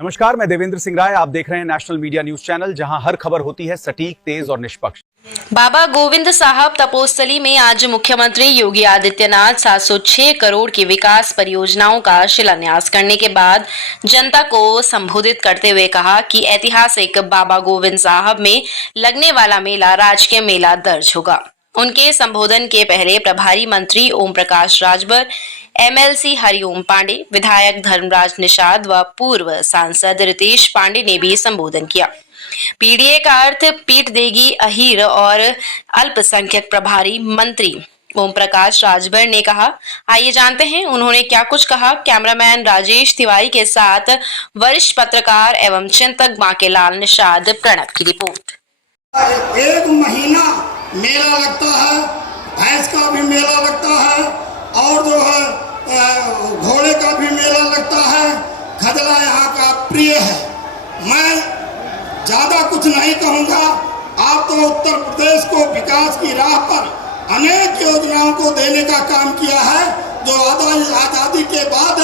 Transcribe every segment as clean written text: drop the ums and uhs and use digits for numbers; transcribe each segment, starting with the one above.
नमस्कार, मैं देवेंद्र सिंह राय। आप देख रहे हैं नेशनल मीडिया न्यूज चैनल, जहां हर खबर होती है सटीक, तेज और निष्पक्ष। बाबा गोविंद साहब तपोस्थली में आज मुख्यमंत्री योगी आदित्यनाथ 706 करोड़ की विकास परियोजनाओं का शिलान्यास करने के बाद जनता को संबोधित करते हुए कहा कि ऐतिहासिक बाबा गोविंद साहब में लगने वाला मेला राजकीय मेला दर्ज होगा। उनके संबोधन के पहले प्रभारी मंत्री ओम प्रकाश राजभर, एमएलसी हरिओम पांडे, विधायक धर्मराज निषाद व पूर्व सांसद रितेश पांडे ने भी संबोधन किया। पीडीए का अर्थ पीठ देगी अहीर और अल्पसंख्यक प्रभारी मंत्री ओम प्रकाश राजभर ने कहा। आइए जानते हैं उन्होंने क्या कुछ कहा। कैमरामैन राजेश तिवारी के साथ वरिष्ठ पत्रकार एवं चिंतक बांकेलाल निषाद प्रणब की रिपोर्ट। एक महीना मेला लगता है, भैंस का भी मेला लगता है और जो है घोड़े का भी मेला लगता है। खजला यहाँ का प्रिय है। मैं ज़्यादा कुछ नहीं कहूँगा। आप तो उत्तर प्रदेश को विकास की राह पर अनेक योजनाओं को देने का काम किया है, जो आज़ादी के बाद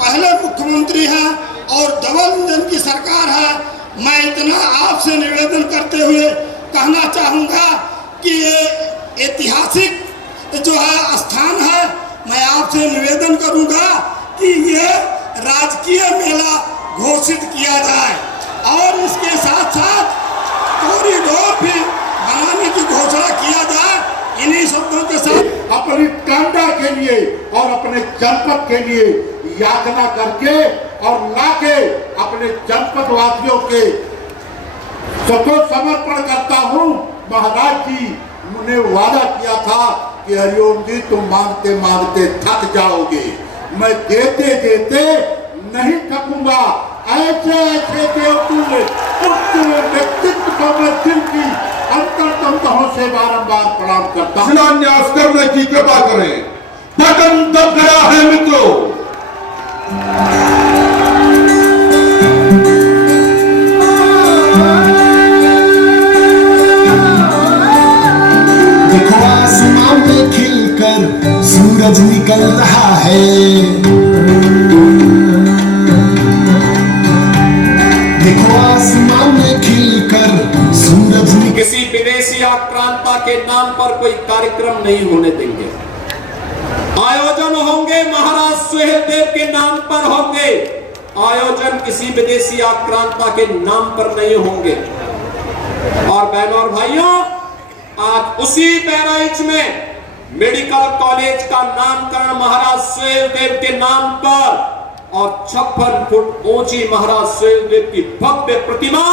पहले मुख्यमंत्री हैं और डबल इंजन की सरकार है। मैं इतना आपसे निवेदन करते हुए कहना चाहूँगा कि ये ऐतिहासिक जो है स्थान है। मैं आपसे निवेदन करूँगा कि ये राजकीय मेला घोषित किया जाए और इसके साथ साथ कॉरिडोर भी बनाने की घोषणा किया जाए। इन्हीं शब्दों के साथ अपनी कांडा के लिए और अपने जनपद के लिए याचना करके और लाके अपने जनपद वासियों के सबको समर्पण करता हूँ। महाराज जी ने वादा किया था कि हरिओम जी तुम मांगते मांगते थक जाओगे, मैं देते देते नहीं थकूंगा। ऐसे ऐसे व्यक्तित्व को मैं दिल की अंतरतम से बारंबार प्रणाम करता हूँ। शिलान्यास करने की कृपा करें। बटन दब गया है मित्रों। देखो आसमान में खिलकर सूरज निकल रहा है। देखो आसमान में खिलकर सूरज निकल। किसी विदेशी आक्रांता के नाम पर कोई कार्यक्रम नहीं होने देंगे। आयोजन होंगे महाराज सुहेलदेव के नाम पर होंगे। आयोजन किसी विदेशी आक्रांता के नाम पर नहीं होंगे। और बहनों और भाइयों, आज उसी बहराइच में मेडिकल कॉलेज का नामकरण महाराज सुहेलदेव के नाम पर और 56 फुट ऊंची महाराज सुहेलदेव की भव्य प्रतिमा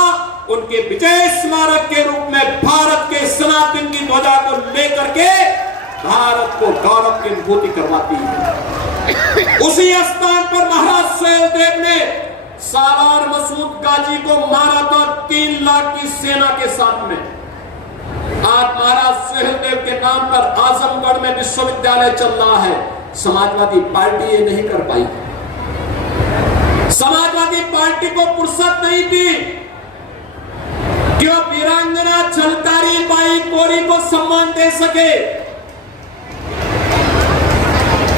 उनके विजय स्मारक के रूप में भारत के सनातन की ध्वजा को लेकर के भारत को गौरव की अनुभूति करवाती है। उसी स्थान पर महाराज सुहेलदेव ने सालार मसूद गाजी को मारा था 3 लाख की सेना के साथ में। आज महाराज सुहेलदेव के नाम पर आजमगढ़ में विश्वविद्यालय चल रहा है। समाजवादी पार्टी ये नहीं कर पाई। समाजवादी पार्टी को फुर्सत नहीं थी क्यों वीरांगना झलकारी बाई कोरी को सम्मान दे सके,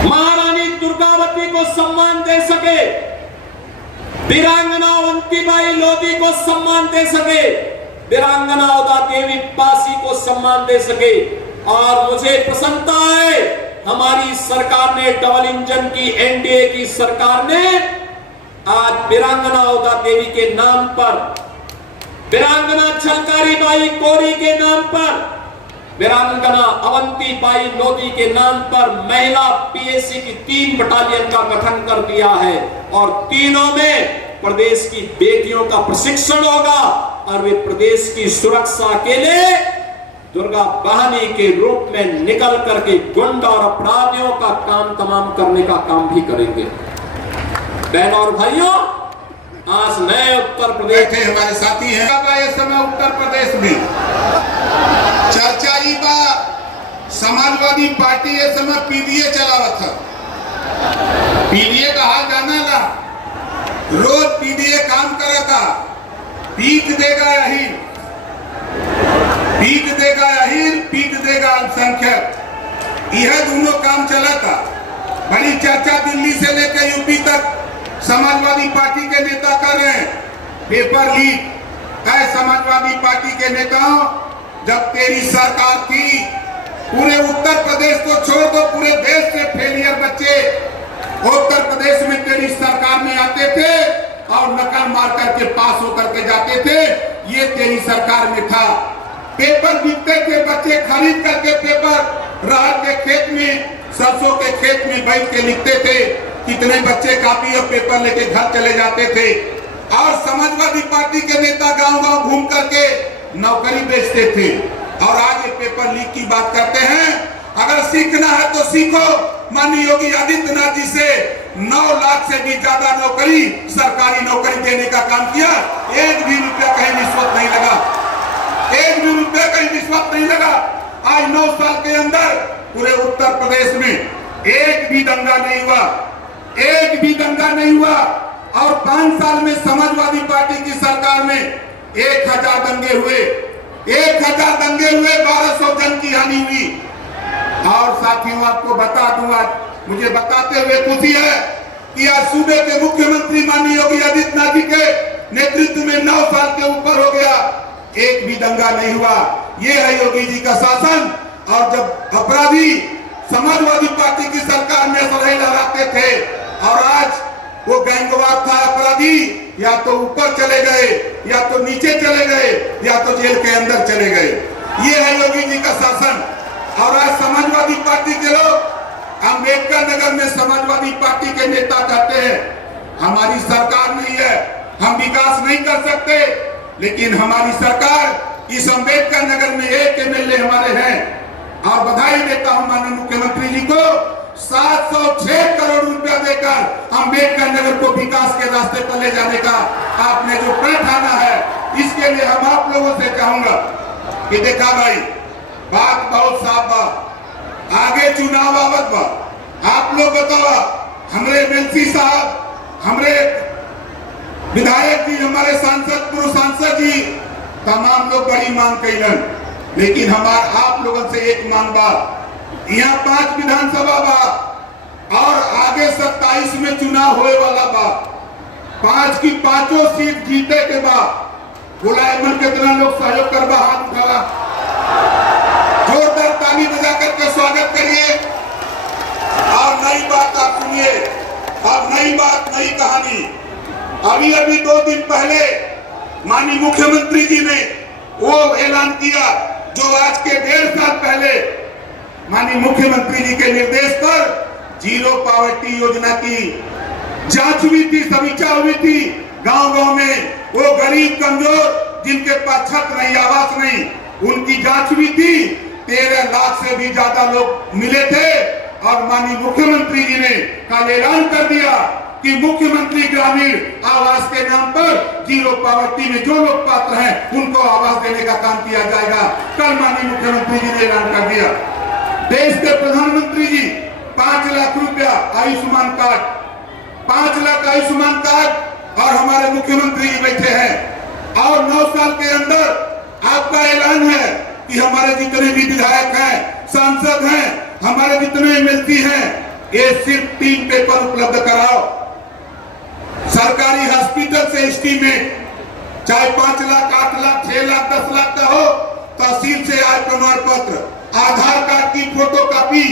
महारानी दुर्गावती को सम्मान दे सके, वीरांगना अवंतीबाई लोधी को सम्मान दे सके, वीरांगना उदा देवी पासी को सम्मान दे सके। और मुझे प्रसन्नता है हमारी सरकार ने, डबल इंजन की एनडीए की सरकार ने आज वीरांगना उदा देवी के नाम पर, वीरांगना झलकारी बाई कोरी के नाम पर, वीरांगना अवंती बाई लोधी के नाम पर महिला पीएससी की 3 बटालियन का गठन कर दिया है। और तीनों में प्रदेश की बेटियों का प्रशिक्षण होगा और वे प्रदेश की सुरक्षा के लिए दुर्गा बहानी के रूप में निकल करके गुंडा और अपराधियों का काम तमाम करने का काम भी करेंगे। बहनों और भाइयों, आज नए उत्तर प्रदेश के हमारे साथी हैं। इस समय उत्तर प्रदेश में चर्चा ही का समाजवादी पार्टी इस समय पीडीए चलावत है। पीडीए कहा जाना ला, रोज पीडीए काम करेगा, पीठ देगा अहीर, पीठ देगा अहीर, पीठ देगा अल्पसंख्यक। यह दोनों काम चला था। बड़ी चर्चा दिल्ली से लेकर यूपी तक समाजवादी पार्टी के नेता कर रहे हैं पेपर लीक। ऐ समाजवादी पार्टी के नेताओं, जब तेरी सरकार थी, पूरे उत्तर प्रदेश को छोड़ दो, पूरे देश से फेलियर बच्चे उत्तर प्रदेश में तेरी सरकार में आते थे और नकल मार करके पास होकर के जाते थे। ये तेरी सरकार में था। पेपर बिकते थे, बच्चे खरीद करके पेपर राहत के खेत में, सरसों के खेत में बैठ के लिखते थे। कितने बच्चे कापी और पेपर लेके घर चले जाते थे। और समाजवादी पार्टी के नेता गांव-गांव घूम करके नौकरी बेचते थे। और आज ये पेपर लीक की बात करते हैं। अगर सीखना है तो सीखो। माननीय योगी आदित्यनाथ जी से 9 लाख से भी ज्यादा नौकरी, सरकारी नौकरी देने का काम किया। एक भी रुपया कहीं रिश्वत नहीं लगा, एक भी रुपया कहीं रिश्वत नहीं लगा। आज 9 साल के अंदर पूरे उत्तर प्रदेश में एक भी दंगा नहीं हुआ, एक भी दंगा नहीं हुआ। और 5 साल में समाजवादी पार्टी की सरकार में 1000 दंगे हुए, 1000 दंगे हुए, 1200 जन की हानि हुई। और साथियों, आपको बता दूंगा, मुझे बताते हुए खुशी है कि आज सूबे के मुख्यमंत्री माननीय योगी आदित्यनाथ जी के नेतृत्व में 9 साल के ऊपर हो गया, एक भी दंगा नहीं हुआ। ये है योगी जी का शासन। और जब अपराधी समाजवादी पार्टी की सरकार में असरई लगाते थे और आज वो गैंगवार था, अपराधी या तो ऊपर चले गए, या तो नीचे चले गए, या तो जेल के अंदर चले गए। ये है योगी जी का शासन। और आज समाजवादी पार्टी के लोग अम्बेडकर नगर में समाजवादी पार्टी के नेता कहते हैं हमारी सरकार नहीं है, हम विकास नहीं कर सकते, लेकिन हमारी सरकार इस अम्बेडकर नगर में एक एमएलए हमारे हैं। और बधाई देता हूं माननीय मुख्यमंत्री जी को, 706 करोड़ रुपया देकर अम्बेडकर नगर को विकास के रास्ते पर ले जाने का आपने जो प्रण ठाना है, इसके लिए हम आप लोगों से कहूंगा कि देखा भाई, बात बहुत साफ बा, आगे चुनाव आवत बा, आप लोग बताओ, हमारे एमएलसी साहब, हमारे विधायक जी, हमारे सांसद, पूर्व सांसद जी, तमाम लोग बड़ी मांग कैलन, लेकिन हमारा आप लोगों से एक मांग बा, यहाँ 5 विधानसभा बा और आगे 27 में चुनाव होए वाला बा। 5 की 5 सीट जीते के बाद बुलाएमन कितना लोग सहयोग करवा, हाथ उठावा, जोरदार ताली बजा करके स्वागत करिए। और नई बात आप सुनिए, अब नई बात, नई कहानी। अभी अभी 2 दिन पहले माननीय मुख्यमंत्री जी ने वो ऐलान किया जो आज के 1.5 साल पहले माननीय मुख्यमंत्री जी के निर्देश पर जीरो पॉवर्टी योजना की जांच हुई थी, समीक्षा हुई थी। गांव-गांव में वो गरीब कमजोर जिनके पास छत नहीं, आवास नहीं, उनकी जांच हुई थी। 13 लाख से भी ज्यादा लोग मिले थे। और माननीय मुख्यमंत्री जी ने कल ऐलान कर दिया कि मुख्यमंत्री ग्रामीण आवास के नाम पर जीरो पॉवर्टी में जो लोग पात्र हैं उनको आवास देने का काम किया जाएगा। कल माननीय मुख्यमंत्री जी ने ऐलान कर दिया। देश के प्रधानमंत्री जी 5 लाख रुपया आयुष्मान कार्ड, 5 लाख आयुष्मान कार्ड, और हमारे मुख्यमंत्री जी बैठे हैं। और 9 साल के अंदर आपका ऐलान है कि हमारे जितने भी विधायक हैं, सांसद हैं, हमारे जितने एमएलसी हैं, ये सिर्फ 3 पेपर उपलब्ध कराओ। सरकारी हॉस्पिटल से एस्टीमेट, चाहे 5 लाख, 8 लाख, 6 लाख, 10 लाख का हो, तहसील से आय प्रमाण पत्र, आधार कार्ड की फोटोकॉपी,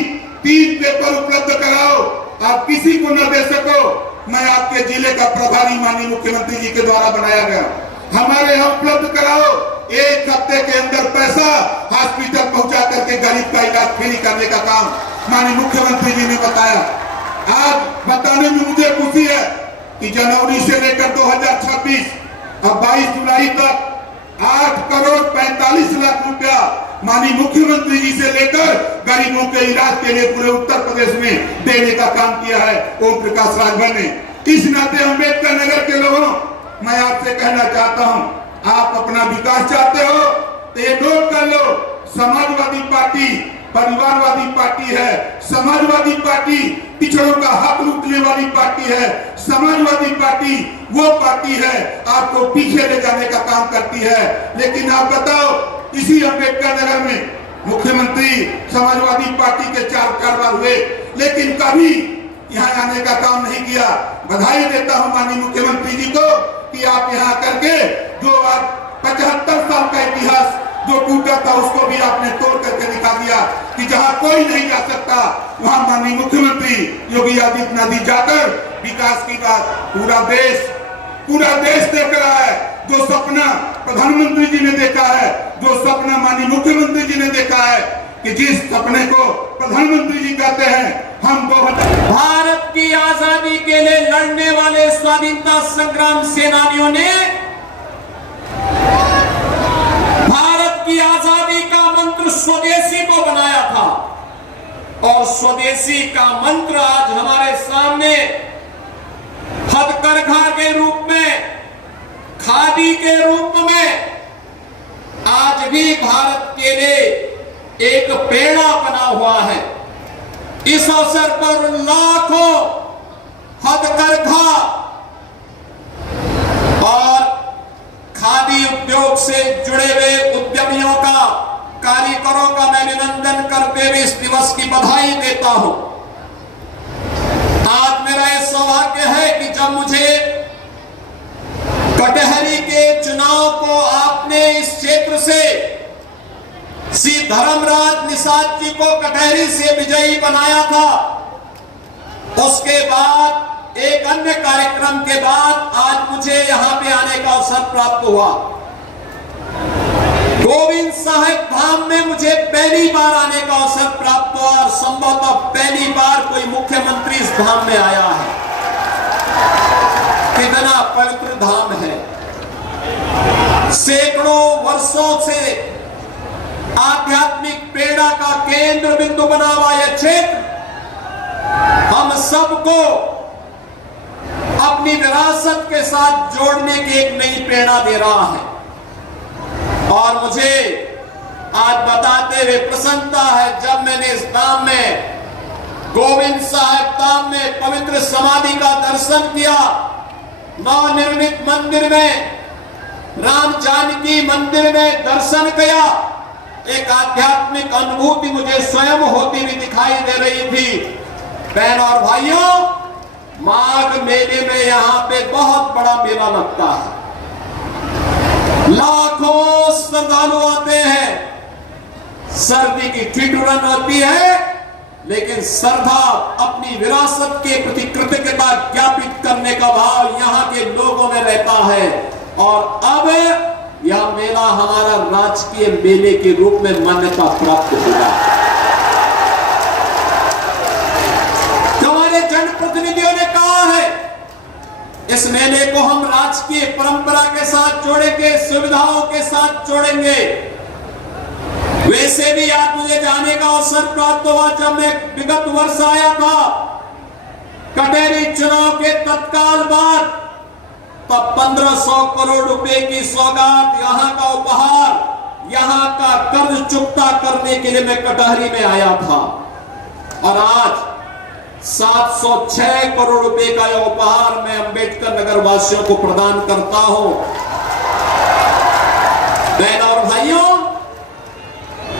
3 पेपर उपलब्ध कराओ। आप किसी को न दे सको, मैं आपके जिले का प्रभारी माननीय मुख्यमंत्री जी के द्वारा बनाया गया, हमारे यहाँ उपलब्ध कराओ। 1 हफ्ते के अंदर पैसा हॉस्पिटल पहुंचा करके गरीब का इलाज फ्री करने का काम माननीय मुख्यमंत्री जी ने बताया। आज बताने में मुझे खुशी है कि जनवरी से लेकर 2026 और 22 जुलाई तक 8 करोड़ 45 लाख रुपया माननीय मुख्यमंत्री जी से लेकर गरीबों के इलाज के लिए पूरे उत्तर प्रदेश में देने का काम किया है ओम प्रकाश राजभर ने। इस नाते अम्बेडकर नगर के लोगों, मैं आपसे कहना चाहता हूं, आप अपना विकास चाहते हो तो ये नोट कर लो, समाजवादी पार्टी परिवारवादी पार्टी है। समाजवादी पार्टी पिछड़ों का हक लूटने वाली पार्टी है। समाजवादी पार्टी वो पार्टी है आपको पीछे ले जाने का काम करती है। लेकिन आप बताओ, इसी अम्बेडकर नगर में मुख्यमंत्री समाजवादी पार्टी के 4 बार हुए, लेकिन कभी यहाँ आने का काम नहीं किया। बधाई देता हूं माननीय मुख्यमंत्री जी को कि आप यहाँ करके जो आप 75 साल का इतिहास जो टूटा था उसको भी आपने तोड़ करके दिखा दिया कि जहां कोई नहीं जा सकता वहां माननीय मुख्यमंत्री योगी आदित्यनाथ जी जाकर विकास की बात पूरा देश देख रहा है। जो सपना प्रधानमंत्री जी ने देखा है, जो सपना माननीय मुख्यमंत्री जी ने देखा है कि जिस सपने को प्रधानमंत्री जी कहते हैं हम भारत की आजादी के लिए लड़ने वाले स्वाधीनता संग्राम सेनानियों ने भारत की आजादी का मंत्र स्वदेशी को बनाया था और स्वदेशी का मंत्र आज हमारे सामने हथकरघा के रूप में, खादी के रूप में आज भी भारत के लिए एक पेड़ा बना हुआ है। इस अवसर पर लाखों हथकरघा और खादी उद्योग से जुड़े हुए उद्यमियों का, कारीगरों का मैं अभिनंदन करते हुए इस दिवस की बधाई देता हूं। आज मेरा यह सौभाग्य है कि जब मुझे कटहरी के चुनाव को आपने इस क्षेत्र से श्री धर्मराज निषाद जी को कटहरी से विजयी बनाया था, उसके बाद एक अन्य कार्यक्रम के बाद आज मुझे यहां पे आने का अवसर प्राप्त हुआ। गोविंद साहिब धाम में मुझे पहली बार आने का अवसर प्राप्त हुआ और संभवतः पहली बार कोई मुख्यमंत्री इस धाम में आया है। कितना पवित्र धाम है। सैकड़ों वर्षों से आध्यात्मिक प्रेरणा का केंद्र बिंदु बना हुआ यह क्षेत्र हम सबको अपनी विरासत के साथ जोड़ने की एक नई प्रेरणा दे रहा है। और मुझे आज बताते हुए प्रसन्नता है, जब मैंने इस धाम में गोविंद साहिब धाम में पवित्र समाधि का दर्शन किया, नवनिर्मित मंदिर में, राम जानकी मंदिर में दर्शन किया, एक आध्यात्मिक अनुभूति मुझे स्वयं होती हुई दिखाई दे रही थी। बहन और भाइयों, माघ मेले में यहाँ पे बहुत बड़ा मेला लगता है। लाखों श्रद्धालु आते हैं। सर्दी की ठिठुरन होती है, लेकिन श्रद्धा, अपनी विरासत के प्रति कृतज्ञता ज्ञापित करने का भाव यहाँ के लोगों में रहता है। और अब यह मेला हमारा राजकीय मेले के रूप में मान्यता प्राप्त होगा। हमारे जनप्रतिनिधियों ने कहा है इस मेले को हम राजकीय परंपरा के साथ जोड़ेंगे, सुविधाओं के साथ जोड़ेंगे। वैसे भी आज मुझे जाने का अवसर प्राप्त हुआ जब मैं विगत वर्ष आया था कटहरी चुनाव के तत्काल बाद, तब 1500 करोड़ रुपए की सौगात, यहाँ का उपहार, यहाँ का कर्ज चुकता करने के लिए मैं कटहरी में आया था। और आज 706 करोड़ रुपए का यह उपहार मैं अंबेडकर नगर वासियों को प्रदान करता हूं। बहन और भाइयों,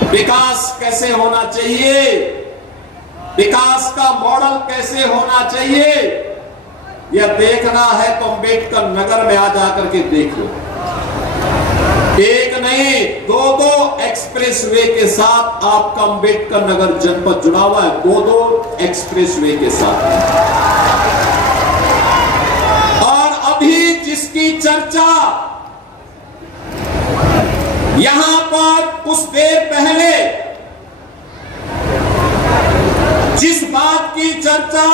विकास कैसे होना चाहिए, विकास का मॉडल कैसे होना चाहिए, यह देखना है तो अंबेडकर नगर में आ जाकर के देख लो। एक नहीं, दो एक्सप्रेसवे के साथ आपका अंबेडकर नगर जनपद जुड़ा हुआ है, दो एक्सप्रेसवे के साथ। और अभी जिसकी चर्चा यहां पर कुछ देर पहले जिस बात की चर्चा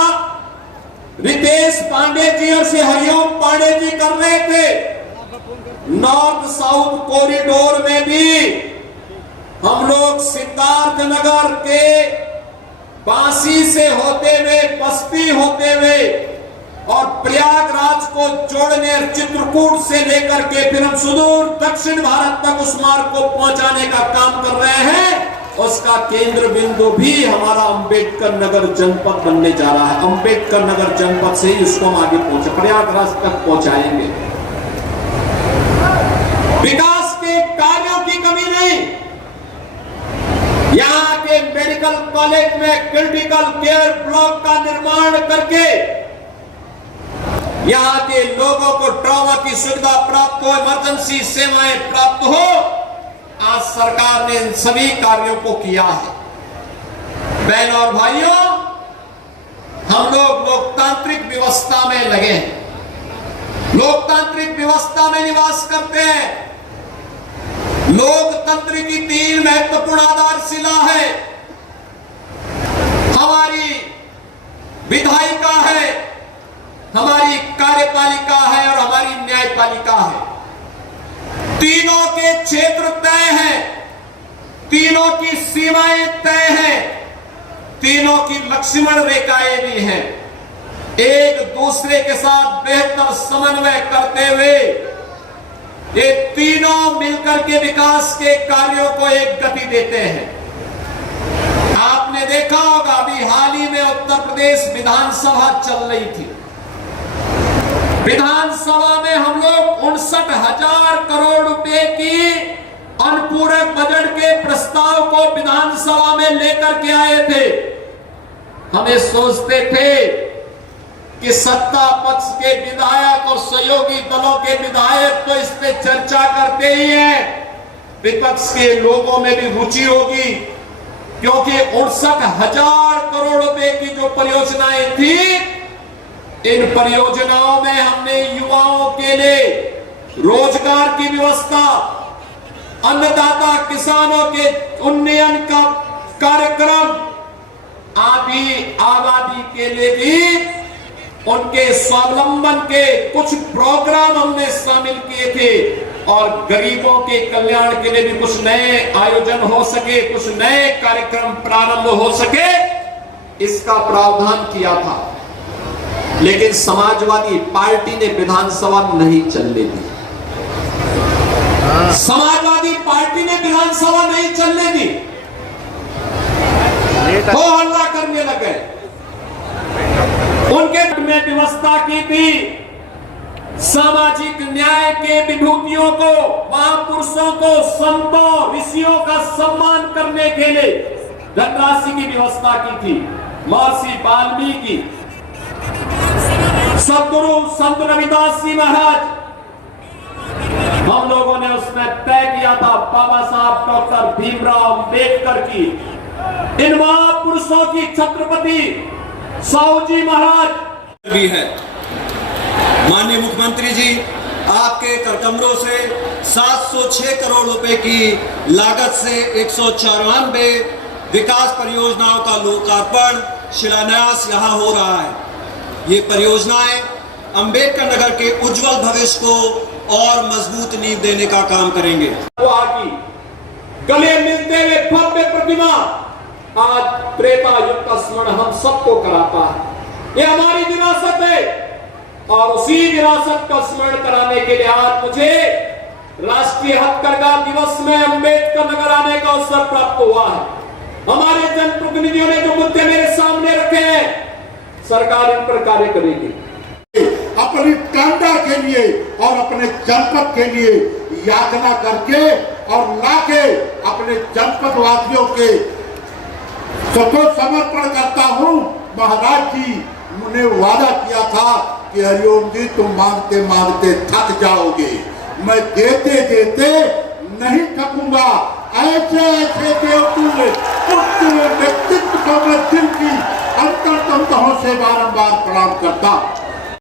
रितेश पांडे जी और श्री हरिओम पांडे जी कर रहे थे, नॉर्थ साउथ कॉरिडोर में भी हम लोग सिद्धार्थनगर के बांसी से होते हुए, बस्ती होते हुए और प्रयागराज को जोड़ने चित्रकूट से लेकर के फिर हम सुदूर दक्षिण भारत तक उस मार्ग को पहुंचाने का काम कर रहे हैं। उसका केंद्र बिंदु भी हमारा अंबेडकर नगर जनपद बनने जा रहा है। अंबेडकर नगर जनपद से ही इसको हम आगे पहुंचे, प्रयागराज तक पहुंचाएंगे। विकास के कार्यों की कमी नहीं। यहां के मेडिकल कॉलेज में क्रिटिकल केयर ब्लॉक का निर्माण करके यहाँ के लोगों को ट्रॉमा की सुविधा प्राप्त हो, इमरजेंसी सेवाएं प्राप्त हो। आज सरकार ने इन सभी कार्यों को किया है। बहनों और भाइयों, हम लोग लोकतांत्रिक व्यवस्था में लगे हैं, लोकतांत्रिक व्यवस्था में निवास करते हैं। लोकतंत्र की 3 महत्वपूर्ण आधारशिला है। हमारी विधायिका है, हमारी कार्यपालिका है और हमारी न्यायपालिका है। तीनों के क्षेत्र तय हैं, तीनों की सीमाएं तय हैं, तीनों की लक्ष्मण रेखाएं भी हैं। एक दूसरे के साथ बेहतर समन्वय करते हुए ये तीनों मिलकर के विकास के कार्यों को एक गति देते हैं। आपने देखा होगा, अभी हाल ही में उत्तर प्रदेश विधानसभा चल रही थी। विधानसभा में हम लोग 59,000 करोड़ रुपए की अनुपूरक बजट के प्रस्ताव को विधानसभा में लेकर के आए थे। हमें सोचते थे कि सत्ता पक्ष के विधायक और सहयोगी दलों के विधायक तो इस पे चर्चा करते ही हैं, विपक्ष के लोगों में भी रुचि होगी, क्योंकि 59,000 करोड़ रुपए की जो परियोजनाएं थी, इन परियोजनाओं में हमने युवाओं के लिए रोजगार की व्यवस्था, अन्नदाता किसानों के उन्नयन का कार्यक्रम, आबादी के लिए भी उनके स्वावलंबन के कुछ प्रोग्राम हमने शामिल किए थे और गरीबों के कल्याण के लिए भी कुछ नए आयोजन हो सके, कुछ नए कार्यक्रम प्रारंभ हो सके, इसका प्रावधान किया था। लेकिन समाजवादी पार्टी ने विधानसभा नहीं चलने दी। समाजवादी पार्टी ने विधानसभा नहीं चलने दी, तो हल्ला करने लगे। उनके में व्यवस्था की थी सामाजिक न्याय के विभूतियों को, महापुरुषों को, संतों, ऋषियों का सम्मान करने के लिए धनराशि की व्यवस्था की थी। महर्षि वाल्मीकि, सदगुरु संत रविदास जी महाराज, हम लोगों ने उसमें तय किया था बाबा साहब डॉक्टर भीमराव अंबेडकर की, इन महापुरुषों की, छत्रपति साहू जी महाराज भी है। माननीय मुख्यमंत्री जी, आपके करकमरों से 706 करोड़ रुपए की लागत से 194 विकास परियोजनाओं का लोकार्पण, शिलान्यास यहां हो रहा है। ये परियोजनाएं अंबेडकर नगर के उज्जवल भविष्य को और मजबूत नींव देने का काम करेंगे। गले मिलते हुए भव्य प्रतिमा आज त्रेता युग का स्मरण हम सबको कराता है। ये हमारी विरासत है और उसी विरासत का स्मरण कराने के लिए आज मुझे राष्ट्रीय हथकरघा दिवस में अंबेडकर नगर आने का अवसर प्राप्त हुआ है। हमारे जनप्रतिनिधियों ने जो मुद्दे मेरे सामने रखे हैं, सरकार इन पर कार्य करेगी। अपनी टांडा के लिए और अपने जनपद के लिए याचना करके और लाके अपने जनपद वासियों के सबको समर्पण करता हूं। महाराज जी ने वादा किया था कि हरिओम जी तुम मांगते मांगते थक जाओगे, मैं देते देते नहीं थकूंगा। ऐसे ऐसे देवतुल्य व्यक्तित्व को मैं दिल की अंतरतम से बारंबार प्रणाम करता।